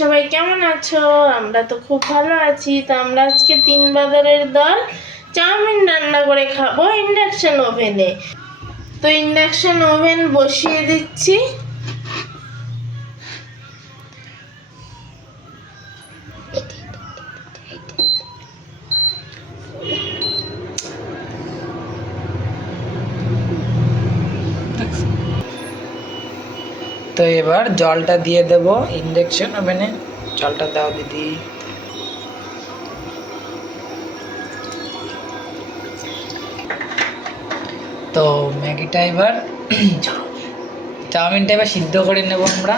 সবাই কেমন আছো? আমরা তো খুব ভালো আছি। তো আমরা আজকে 3 বাজারের দল চাউমিন রান্না করে খাবো ইন্ডাকশন ওভেনে। তো ইন্ডাকশন ওভেন বসিয়ে দিচ্ছি। তো এবার জলটা দিয়ে দেব ইন্ডাকশন ওভেনে। জলটা দাও দিদি। তো ম্যাগিটা এবার চাউমিনটা এবার সিদ্ধ করে নেব আমরা।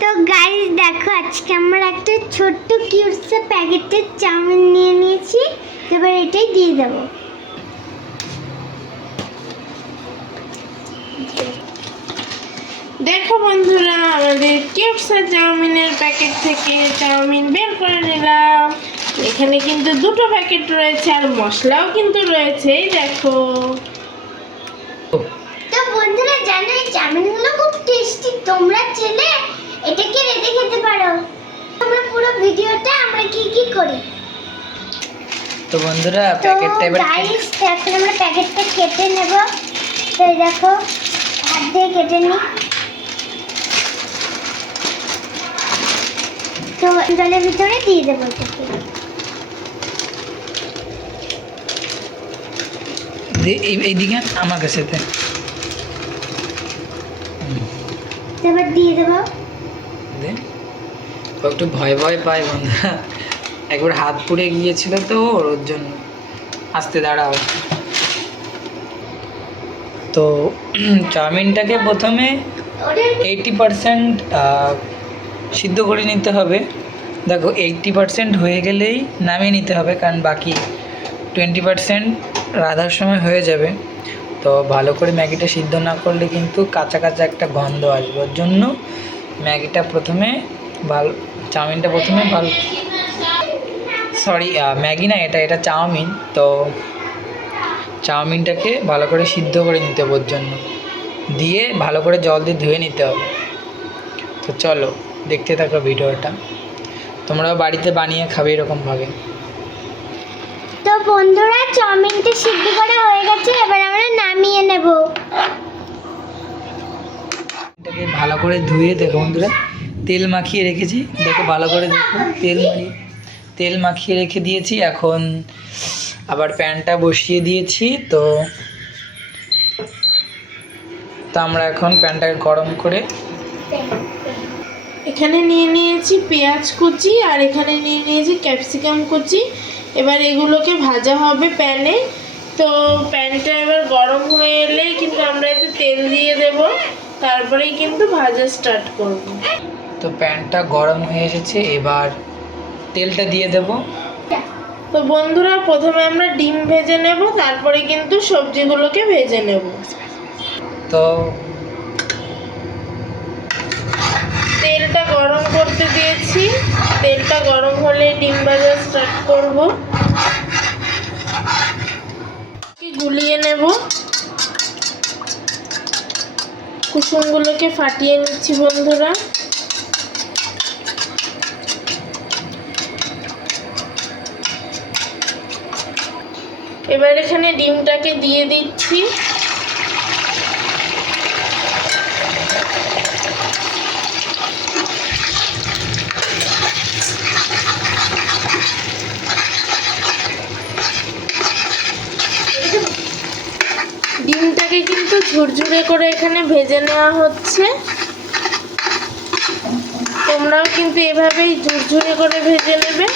তো গাইস দেখো, আজকে আমরা একটা ছোট্ট কিউটস প্যাকেটের চাউমিন নিয়ে নিয়েছি। এবার এটাই দিয়ে দেব। দেখো বন্ধুরা, আমাদের কিউটসের চাউমিনের প্যাকেট থেকে চাউমিন বের করে নিলাম। এখানে কিন্তু 2টো প্যাকেট রয়েছে আর মশলাও কিন্তু রয়েছে, দেখো। তো বন্ধুরা জানো, এই চাউমিনগুলো খুব টেস্টি। তোমরা চাইলে এটাকে রেঁধে খেতে পারো। আমরা পুরো ভিডিওটা আমরা কি কি করি। তো বন্ধুরা প্যাকেটটা এবার গাইস এখন আমরা প্যাকেটটা কেটে নেব। তো এই দেখো, হাত দিয়ে কেটে নিই। তো জলের ভিতরে দিয়ে দেবো এটাকে। এইদিকে আমার কাছে এবার দিয়ে দেবো। একটু ভয় ভয় পাই বন্ধুরা, একবার হাত পুড়ে গিয়েছিল তো ওর জন্য। আস্তে দাঁড়াও। তো চাউমিনটাকে প্রথমে 80% সিদ্ধ করে নিতে হবে। দেখো 80% হয়ে গেলেই নামিয়ে নিতে হবে, কারণ বাকি 20% রাধার সময় হয়ে যাবে। তো ভালো করে ম্যাগিটা সিদ্ধ না করলে কিন্তু কাঁচা কাঁচা একটা গন্ধ আসবে। ওর জন্য ম্যাগিটা প্রথমে চাউমিনটা প্রথমে ম্যাগি না, এটা চাউমিন। তো চাউমিনটাকে ভালো করে সিদ্ধ করে নিতে হবে, ওর জন্য দিয়ে ভালো করে জল দিয়ে ধুয়ে নিতে হবে। তো চলো দেখতে থাকো ভিডিওটা, তোমরাও বাড়িতে বানিয়ে খাবে এরকমভাবে। তো বন্ধুরা চাউমিনটা সিদ্ধ করা হয়ে গেছে, এবার আমরা নামিয়ে নেব। এটাকে ভালো করে ধুয়ে দেখো বন্ধুরা, তেল মাখিয়ে রেখেছি। দেখো ভালো করে দেখো, তেল মাখিয়ে রেখে দিয়েছি। এখন আবার প্যানটা বসিয়ে দিয়েছি। তো আমরা এখন প্যানটাকে গরম করে এখানে নিয়ে নিয়েছি পেঁয়াজ কুচি আর এখানে নিয়ে নিয়েছি ক্যাপসিকাম কুচি। এবার এগুলোকে ভাজা হবে প্যানে। তো প্যানটা এবার গরম হয়ে এলে কিন্তু আমরা একটু তেল দিয়ে দেব, তারপরেই কিন্তু ভাজা স্টার্ট করব। তো প্যানটা গরম হয়ে এসেছে, এবার তেলটা দিয়ে দেব। তো বন্ধুরা প্রথমে আমরা ডিম ভেজে নেব, তারপরে কিন্তু সবজিগুলোকে ভেজে নেব। তো তেলটা গরম করতে দিয়েছি। তেলটা গরম হলে ডিম ভাজা স্টার্ট করব। গুলিয়ে নেব, কুসুমগুলোকে ফাটিয়ে নিচ্ছি বন্ধুরা। এবার এখানে ডিমটাকে দিয়ে দিচ্ছি। ডিমটাকে কিন্তু ঝুরঝুরে করে এখানে ভেজে নেওয়া হচ্ছে। তোমরাও কিন্তু এভাবেই ঝুরঝুরে করে ভেজে নেবে,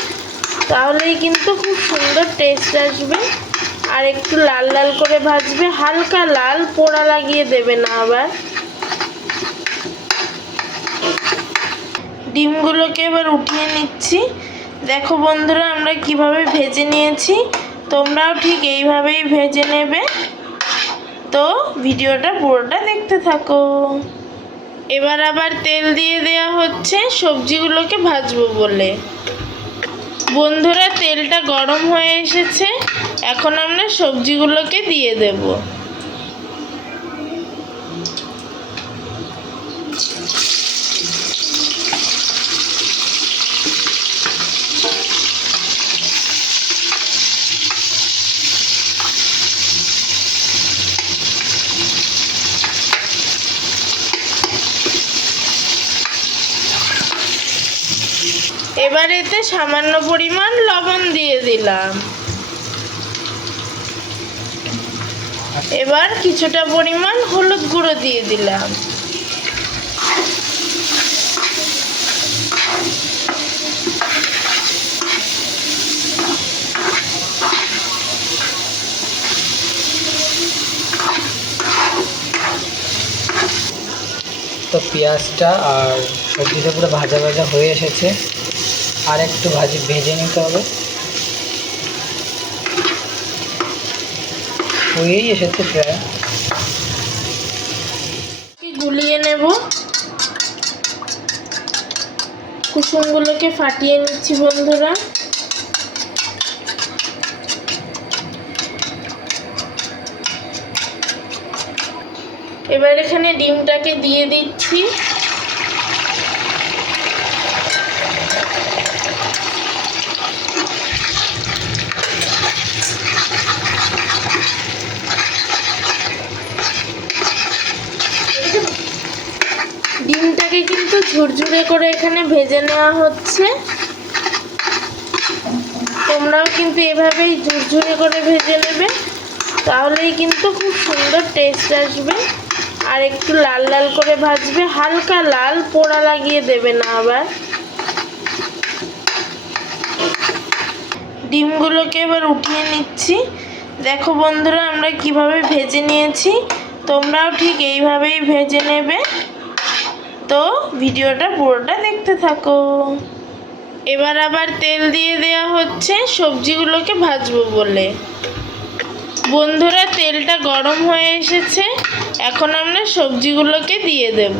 তাহলেই কিন্তু খুব সুন্দর টেস্ট আসবে। আর একটু লাল লাল করে ভাজবে, হালকা লাল, পোড়া লাগিয়ে দেবে না আবার। ডিমগুলোকে এবার উঠিয়ে নিচ্ছি। দেখো বন্ধুরা আমরা কিভাবে ভেজে নিয়েছি, তোমরাও ঠিক এইভাবেই ভেজে নেবে। তো ভিডিওটা পুরোটা দেখতে থাকো। এবার আবার তেল দিয়ে দেওয়া হচ্ছে সবজিগুলোকে ভাজবো বলে। বন্ধুরা তেলটা গরম হয়ে এসেছে, এখন আমরা সবজিগুলোকে দিয়ে দেব। এবার এতে সামান্য পরিমাণ লবণ দিয়ে দিলাম। এবার কিছুটা পরিমাণ হলুদ গুঁড়ো দিয়ে দিলাম। তো পেঁয়াজটা আর সবজিটা পুরো ভাজা ভাজা হয়ে এসেছে, আর একটু ভেজে নিতে হবে। হয়েই এসেছে প্রায়। গুলিয়ে নেব, কুসুমগুলোকে ফাটিয়ে নিচ্ছি বন্ধুরা। এবার এখানে ডিমটাকে দিয়ে দিচ্ছি। ডিমটাকে কিন্তু ঝুরঝুরে করে এখানে ভেজে নেওয়া হচ্ছে। তোমরাও কিন্তু এভাবেই ঝুরঝুরে করে ভেজে নেবে, তাহলেই কিন্তু খুব সুন্দর টেস্ট আসবে। আর একটু লাল লাল করে ভাজবে, হালকা লাল, পোড়া লাগিয়ে দেবে না আবার। ডিমগুলোকে এবার উঠিয়ে নিচ্ছি। দেখো বন্ধুরা আমরা কিভাবে ভেজে নিয়েছি, তোমরাও ঠিক এইভাবেই ভেজে নেবে। তো ভিডিওটা পুরোটা দেখতে থাকো। এবার আবার তেল দিয়ে দেওয়া হচ্ছে সবজিগুলোকে ভাজবো বলে। বন্ধুরা তেলটা গরম হয়ে এসেছে, এখন আমরা সবজিগুলোকে দিয়ে দেব।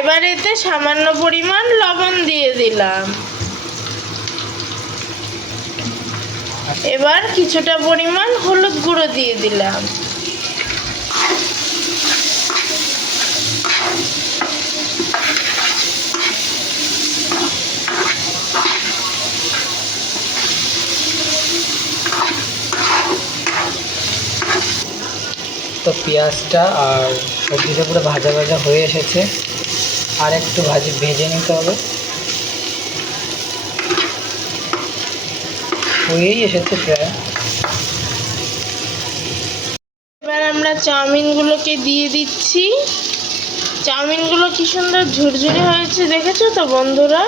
এবার এতে সামান্য পরিমাণ লবণ দিয়ে দিলাম। এবার কিছুটা পরিমাণ হলুদ গুঁড়ো দিয়ে দিলাম। তো পেঁয়াজটা আর সবজিটা পুরো ভাজা ভাজা হয়ে এসেছে, আর একটু ভেজে নিতে হবে। হয়েই এসেছে প্রায়। এবার আমরা চাউমিনগুলোকে দিয়ে দিচ্ছি। চাউমিনগুলো কি সুন্দর ঝুরঝুরে হয়েছে, দেখেছো তো বন্ধুরা?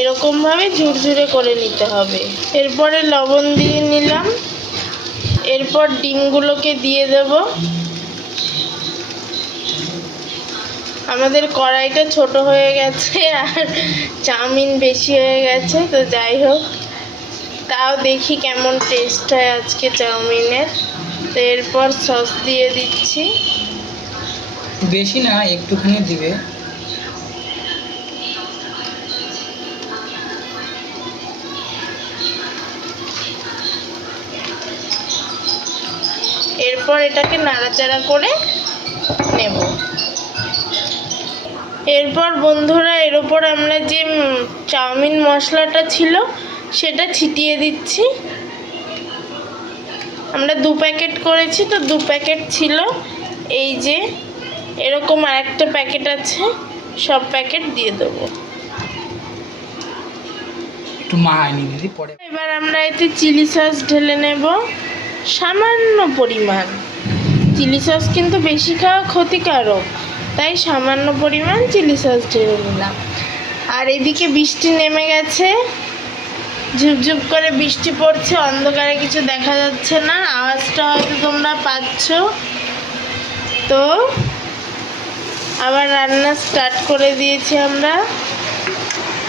এরকমভাবে ঝুরঝুরে করে নিতে হবে। এরপরে লবণ দিয়ে নিলাম। এরপর ডিমগুলোকে দিয়ে দেব। আমাদের কড়াইটা ছোট হয়ে গেছে আর চাউমিন বেশি হয়ে গেছে, তো যাই হোক, তাও দেখি কেমন টেস্ট হয় আজকে চাউমিনের। তো এরপর সস দিয়ে দিচ্ছি। বেশি না, একটুখানি দিবে। এরপর এটাকে নাড়াচাড়া করে নেব। এরপর বন্ধুরা এর ওপর আমরা যে চাউমিন মশলাটা ছিল সেটা ছিটিয়ে দিচ্ছি। আমরা 2 প্যাকেট করেছি, তো 2 প্যাকেট ছিল। এই যে এরকম আরেকটা প্যাকেট আছে, সব প্যাকেট দিয়ে দেবো। একটু মাখায়নি দিদি পরে। এবার আমরা এতে চিলি সস ঢেলে নেব সামান্য পরিমাণ। চিলি সস কিন্তু বেশি খাওয়া ক্ষতিকারক, তাই সামান্য পরিমাণ চিলি সস ঢেলে নিলাম। আর এদিকে বৃষ্টি নেমে গেছে, ঝুপঝুপ করে বৃষ্টি পড়ছে, অন্ধকারে কিছু দেখা যাচ্ছে না, আওয়াজটা হয়তো তোমরা পাচ্ছ। তো আবার রান্না স্টার্ট করে দিয়েছি আমরা।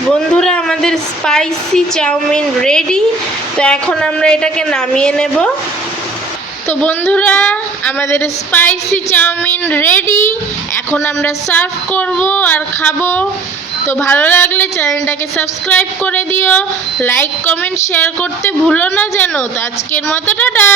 বন্ধুরা আমাদের স্পাইসি চাউমিন রেডি। তো এখন আমরা এটাকে নামিয়ে নেব। তো বন্ধুরা আমাদের স্পাইসি চাউমিন রেডি, এখন আমরা সার্ভ করব আর খাবো। তো ভালো লাগলে চ্যানেলটাকে সাবস্ক্রাইব করে দিও, লাইক কমেন্ট শেয়ার করতে ভুলো না যেন। তো আজকের মতো টাটা।